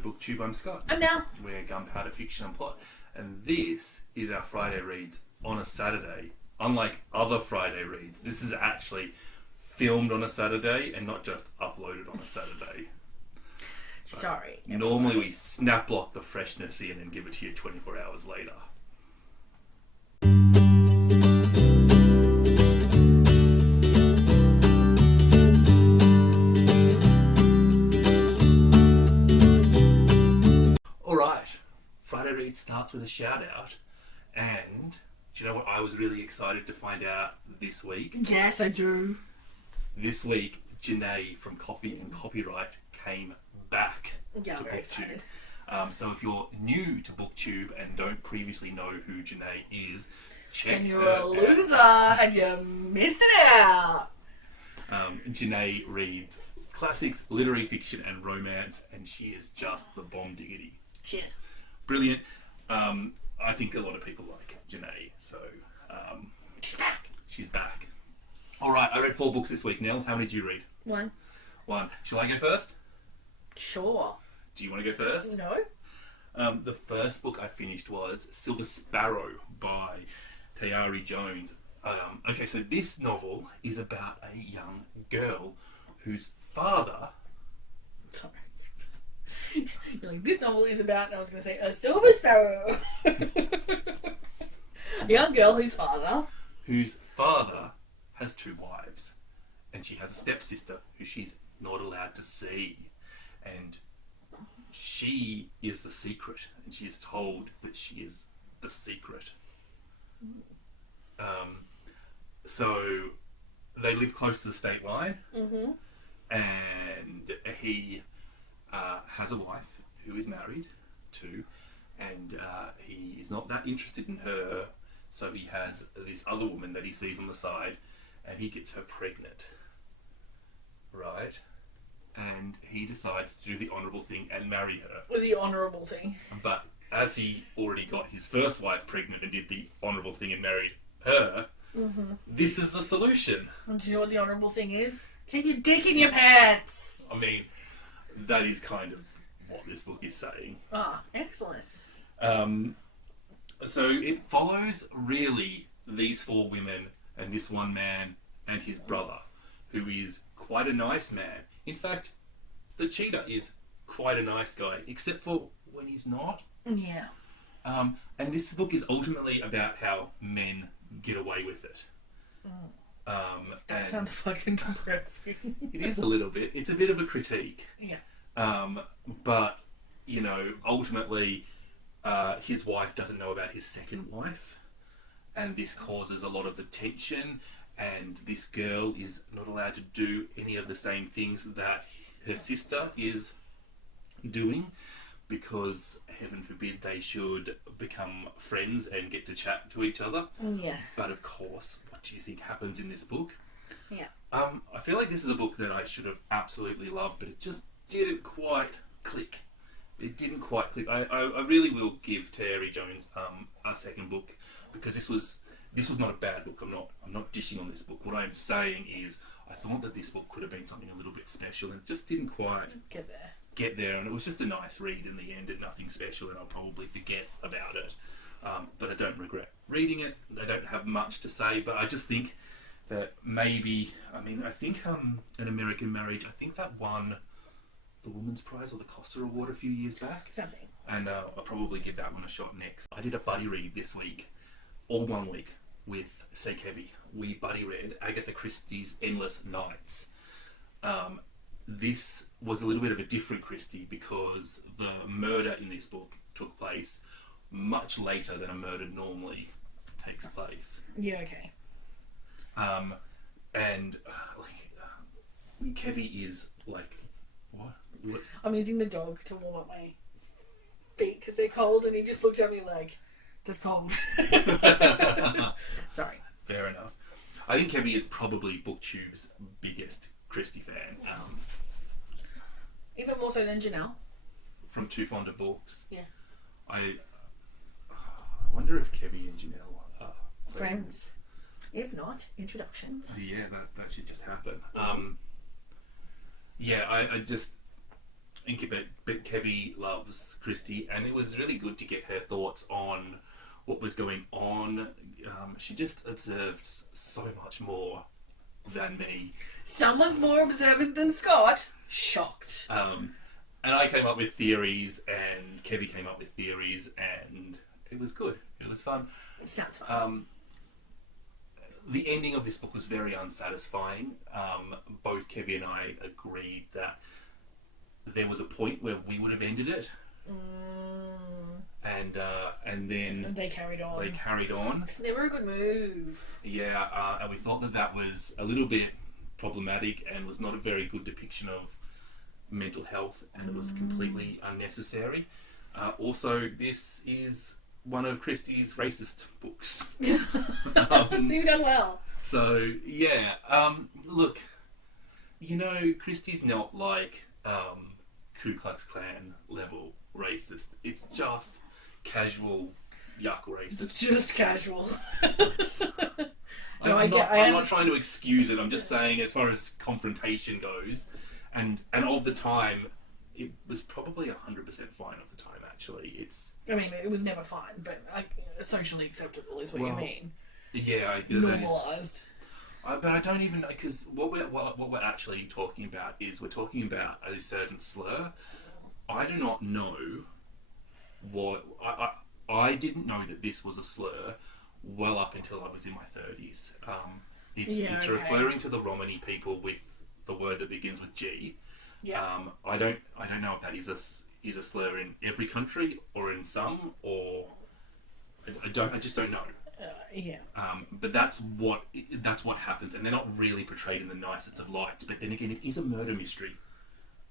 Booktube. I'm Scott. I'm Nelle. We're Gunpowder, Fiction, and Plot. And this is our Friday reads on a Saturday. Unlike other Friday reads, this is actually filmed on a Saturday and not just uploaded on a Saturday. Sorry. Normally we snap block the freshness in and give it to you 24 hours later. Alright, Friday Read starts with a shout out, and do you know what I was really excited to find out this week? Yes, I do. This week, Janae from Coffee and Copyright came back Yeah, to I'm very BookTube. excited. So if you're new to BookTube and don't previously know who Janae is, check And you're her a loser and you're missing out. Janae reads classics, literary fiction and romance, and she is just the bomb diggity. Cheers. Brilliant. I think a lot of people like Janae, so She's back. she's back. Alright, I read 4 books this week. Nell, how many did you read? 1. 1. Shall I go first? Sure. Do you want to go first? No? The first book I finished was Silver Sparrow by Tayari Jones. Okay, so this novel is about a young girl whose father... Sorry. You're like, this novel is about, and I was going to say, a silver sparrow. A young girl whose father... whose father has 2 wives, and she has a stepsister who she's not allowed to see, and she is the secret, and she is told that she is the secret. So they live close to the state line, and he has a wife who is married too, and he is not that interested in her, so he has this other woman that he sees on the side, and he gets her pregnant, right? And he decides to do the honourable thing and marry her. Was the honourable thing. But as he already got his first wife pregnant and did the honourable thing and married her, this is the solution. And do you know what the honourable thing is? Keep your dick in your pants. I mean, that is kind of what this book is saying. Ah, excellent. So it follows really these 4 women and this one man and his brother, who is quite a nice man. In fact, the cheater is quite a nice guy, except for when he's not. Yeah. And this book is ultimately about how men get away with it. That and sounds fucking depressing. it is a little bit. It's a bit of a critique. Yeah. But, you know, ultimately, his wife doesn't know about his second wife, and this causes a lot of the tension, and this girl is not allowed to do any of the same things that her sister is doing, because heaven forbid they should become friends and get to chat to each other. Yeah. But of course, what do you think happens in this book? Yeah. I feel like this is a book that I should have absolutely loved, but it just didn't quite click. It didn't quite click. I really will give Tayari Jones a second book, because this was not a bad book. I'm not dishing on this book. What I'm saying is I thought that this book could have been something a little bit special, and it just didn't quite get there. And it was just a nice read in the end and nothing special, and I'll probably forget about it. But I don't regret reading it. I don't have much to say, but I just think that maybe, I think An American Marriage, I think that won the Women's Prize or the Costa Award a few years back. Something. And I'll probably give that one a shot next. I did a buddy read this week, all 1 week, with Sake Heavy. We buddy read Agatha Christie's Endless Nights. This was a little bit of a different Christie, because the murder in this book took place much later than a murder normally takes place. Yeah, okay. And Kevy is like, what? I'm using the dog to warm up my feet because they're cold, and he just looks at me like, that's cold. Sorry. Fair enough. I think Kevy is probably BookTube's biggest Christie fan. Even more so than Janelle. From Too Fond of Books. Yeah. I wonder if Kevy and Janelle are Friends. If not, introductions. Yeah, that should just happen. Yeah, I just, but Kevy loves Christie, and it was really good to get her thoughts on what was going on. She just observed so much more than me. Someone's more observant than Scott. Shocked. And I came up with theories, and Kevy came up with theories, and it was good. It was fun. It sounds fun. The ending of this book was very unsatisfying. Both Kevy and I agreed that there was a point where we would have ended it. And then they carried on. It's never a good move. Yeah, and we thought that was a little bit problematic and was not a very good depiction of mental health, and it was completely unnecessary. Also, this is one of Christie's racist books. You've done well. So, yeah, look, Christie's not like Ku Klux Klan level racist. It's just casual yuck racist. It's just casual. I'm not trying to excuse it. I'm just saying, as far as confrontation goes, and of the time, it was probably 100% fine of the time. Actually, it was never fine, but socially acceptable is what you mean. Yeah, normalized. But I don't even know, because what we're actually talking about is we're talking about a certain slur. I do not know what I didn't know that this was a slur well up until I was in my 30s. It's referring to the Romani people with the word that begins with G. Yeah. I don't know if that is a slur in every country or in some, or I just don't know. But that's what happens, and they're not really portrayed in the nicest of lights. But then again, it is a murder mystery.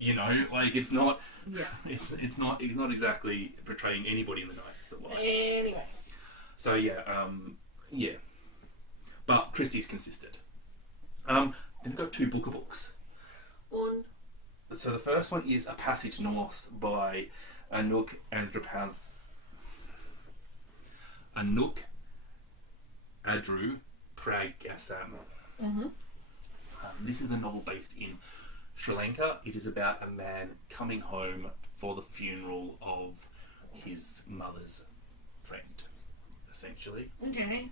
It's not. Yeah. It's not exactly portraying anybody in the nicest of lights. Anyway. So yeah. But Christie's consistent. Then I've got two books. One. So the first one is A Passage North by Anuk Arudpragasam. This is a novel based in Sri Lanka. It is about a man coming home for the funeral of his mother's friend, essentially. Okay.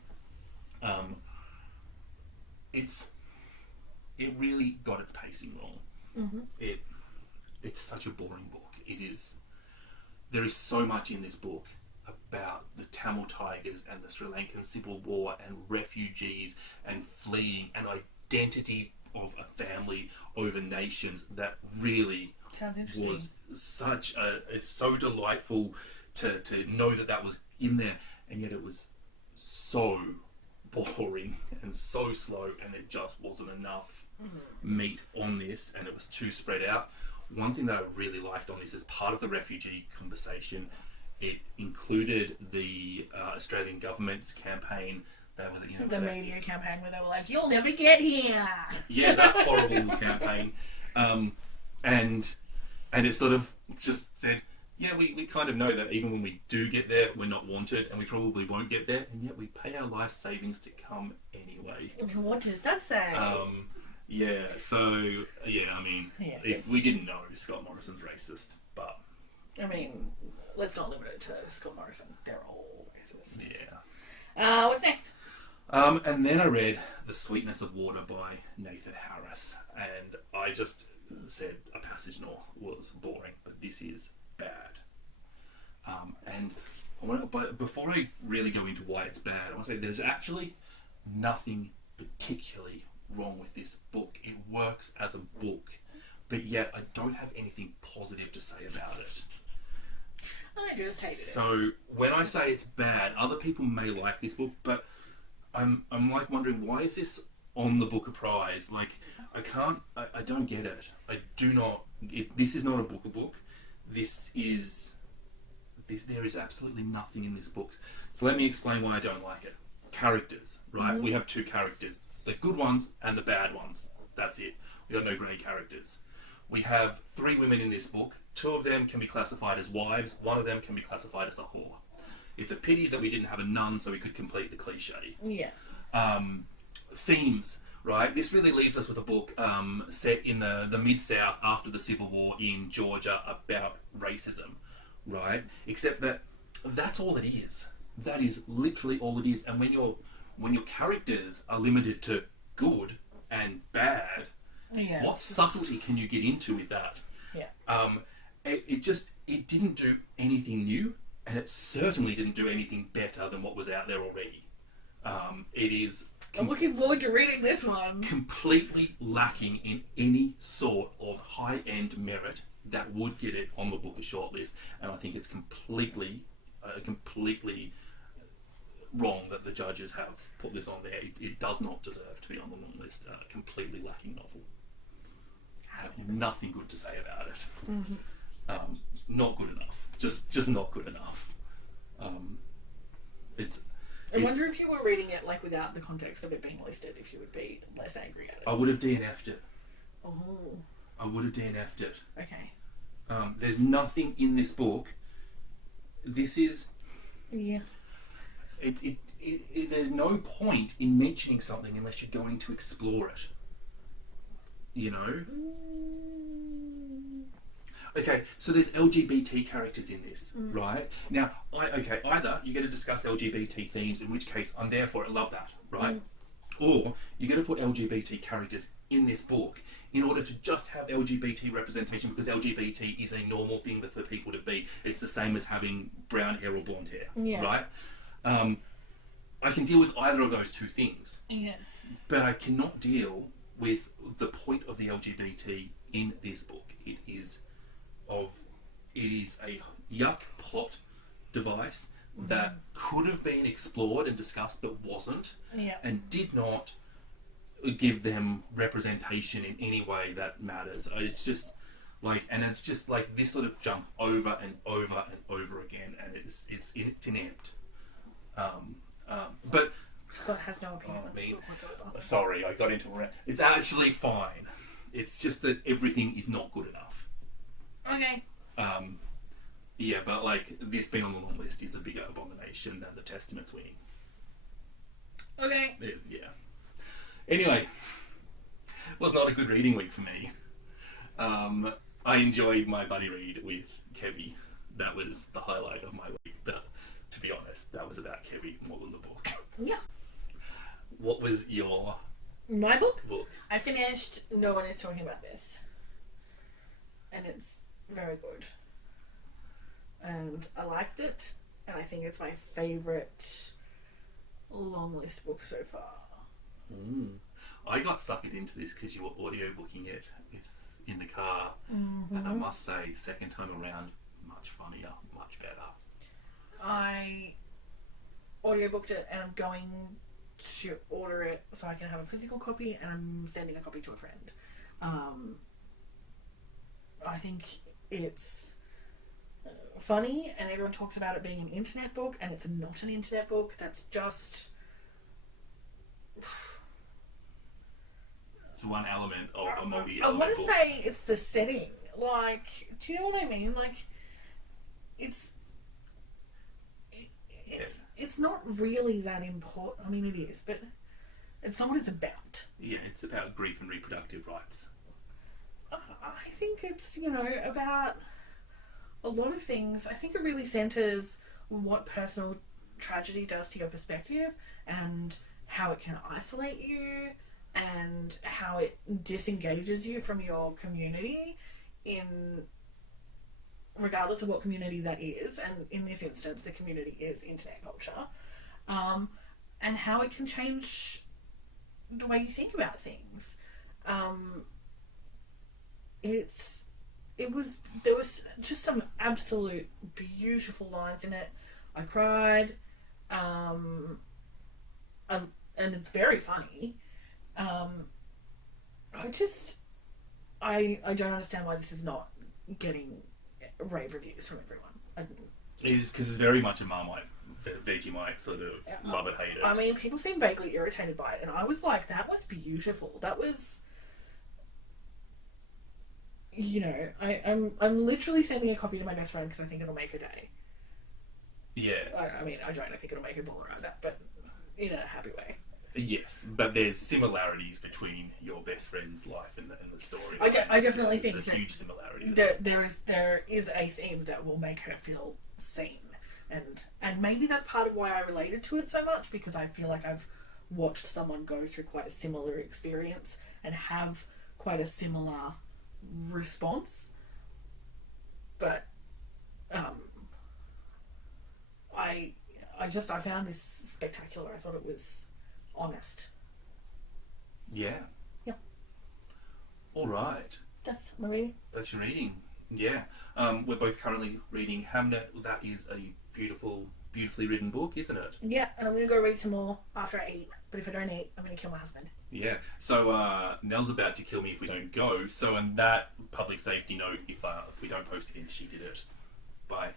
It really got its pacing wrong. It's such a boring book. There is so much in this book about the Tamil Tigers and the Sri Lankan Civil War and refugees and fleeing and identity of a family over nations that really sounds interesting. Was it's so delightful to know that was in there, and yet it was so boring and so slow, and it just wasn't enough meat on this, and it was too spread out. One thing that I really liked on this is part of the refugee conversation. It included the Australian government's campaign. The media campaign where they were like, "You'll never get here." Yeah, that horrible campaign, and it sort of just said, "Yeah, we kind of know that even when we do get there, we're not wanted, and we probably won't get there, and yet we pay our life savings to come anyway." What does that say? If we didn't know, Scott Morrison's racist, but let's not limit it to Scott Morrison. They're all racist. Yeah. What's next? And then I read The Sweetness of Water by Nathan Harris, and I just said A Passage North was boring, but this is bad. But before I really go into why it's bad, I want to say there's actually nothing particularly wrong with this book. It works as a book, but yet I don't have anything positive to say about it. I just hated it. So when I say it's bad, other people may like this book, but I'm like wondering, why is this on the Booker Prize? Like, I don't get it. I do not. This is not a book. There is absolutely nothing in this book. So let me explain why I don't like it. Characters, right? We have two characters. The good ones and the bad ones. That's it. We got no grey characters. We have 3 women in this book. 2 of them can be classified as wives. 1 of them can be classified as a whore. It's a pity that we didn't have a nun so we could complete the cliche. Yeah. Themes. right? This really leaves us with a book set in the Mid-South after the Civil War in Georgia about racism, right? Except that that's all it is. That is literally all it is. And when your characters are limited to good and bad, what subtlety can you get into with that? Yeah. It didn't do anything new, and it certainly didn't do anything better than what was out there already. It is... I'm looking forward to reading this one. Completely lacking in any sort of high-end merit that would get it on the Booker shortlist, and I think it's completely wrong that the judges have put this on there. It does not deserve to be on the long list. Completely lacking novel. I have nothing good to say about it. Mm-hmm. Not good enough. Just not good enough. I wonder if you were reading it like without the context of it being listed, if you would be less angry at it. I would have DNF'd it. Oh. I would have DNF'd it. Okay. There's nothing in this book. This is... Yeah. There's no point in mentioning something unless you're going to explore it. You know? Okay, so there's LGBT characters in this, right? Now, either you get to discuss LGBT themes, in which case I'm there for it, love that, right? Or you get to put LGBT characters in this book in order to just have LGBT representation, because LGBT is a normal thing for people to be. It's the same as having brown hair or blonde hair, right? I can deal with either of those two things, but I cannot deal with the point of the LGBT in this book. It is a yuck plot device that could have been explored and discussed but wasn't, and did not give them representation in any way that matters. It's just like this sort of jump over and over and over again, and it's inept. But Scott has no opinion. Sorry, I got into it. It's actually fine. It's just that everything is not good enough. Okay. Yeah, but like this being on the long list is a bigger abomination than the Testament's winning. Okay. Yeah. Anyway, it was not a good reading week for me. I enjoyed my buddy read with Kevy. That was the highlight of my week. But to be honest, that was about Kevy more than the book. Yeah. What was my book? Book. I finished No One Is Talking About This. And it's very good. And I liked it. And I think it's my favourite long list book so far. I got suckered into this because you were audiobooking it in the car. And I must say, second time around, much funnier, much better. I audiobooked it and I'm going to order it so I can have a physical copy, and I'm sending a copy to a friend. I think it's funny, and everyone talks about it being an internet book, and it's not an internet book. That's just... It's one element of a movie. I want to say it's the setting. Like, do you know what I mean? Like, it's not really that important. I mean, it is, but it's not what it's about. Yeah, it's about grief and reproductive rights. I think it's, about a lot of things. I think it really centres what personal tragedy does to your perspective, and how it can isolate you, and how it disengages you from your community, regardless of what community that is, and in this instance the community is internet culture, and how it can change the way you think about things. There was just some absolute beautiful lines in it. I cried, and it's very funny. I don't understand why this is not getting rave reviews from everyone. It's because it's very much a Marmite, Vegemite sort of love it, hate it. I mean, people seem vaguely irritated by it, and I was like, that was beautiful. That was... I'm literally sending a copy to my best friend because I think it'll make her day. Yeah. I mean, I think it'll make her ball her eyes out, but in a happy way. Yes, but there's similarities between your best friend's life and the story. I definitely think there's a huge similarity. There is a theme that will make her feel seen, and maybe that's part of why I related to it so much, because I feel like I've watched someone go through quite a similar experience and have quite a similar response. But I found this spectacular. I thought it was honest. Yeah. Yep. All right. That's my reading. That's your reading. Yeah. We're both currently reading Hamnet. That is a beautifully written book, isn't it? Yeah, and I'm going to go read some more after I eat. But if I don't eat, I'm going to kill my husband. Yeah. So Nell's about to kill me if we don't go. So on that public safety note, if we don't post it, she did it. Bye.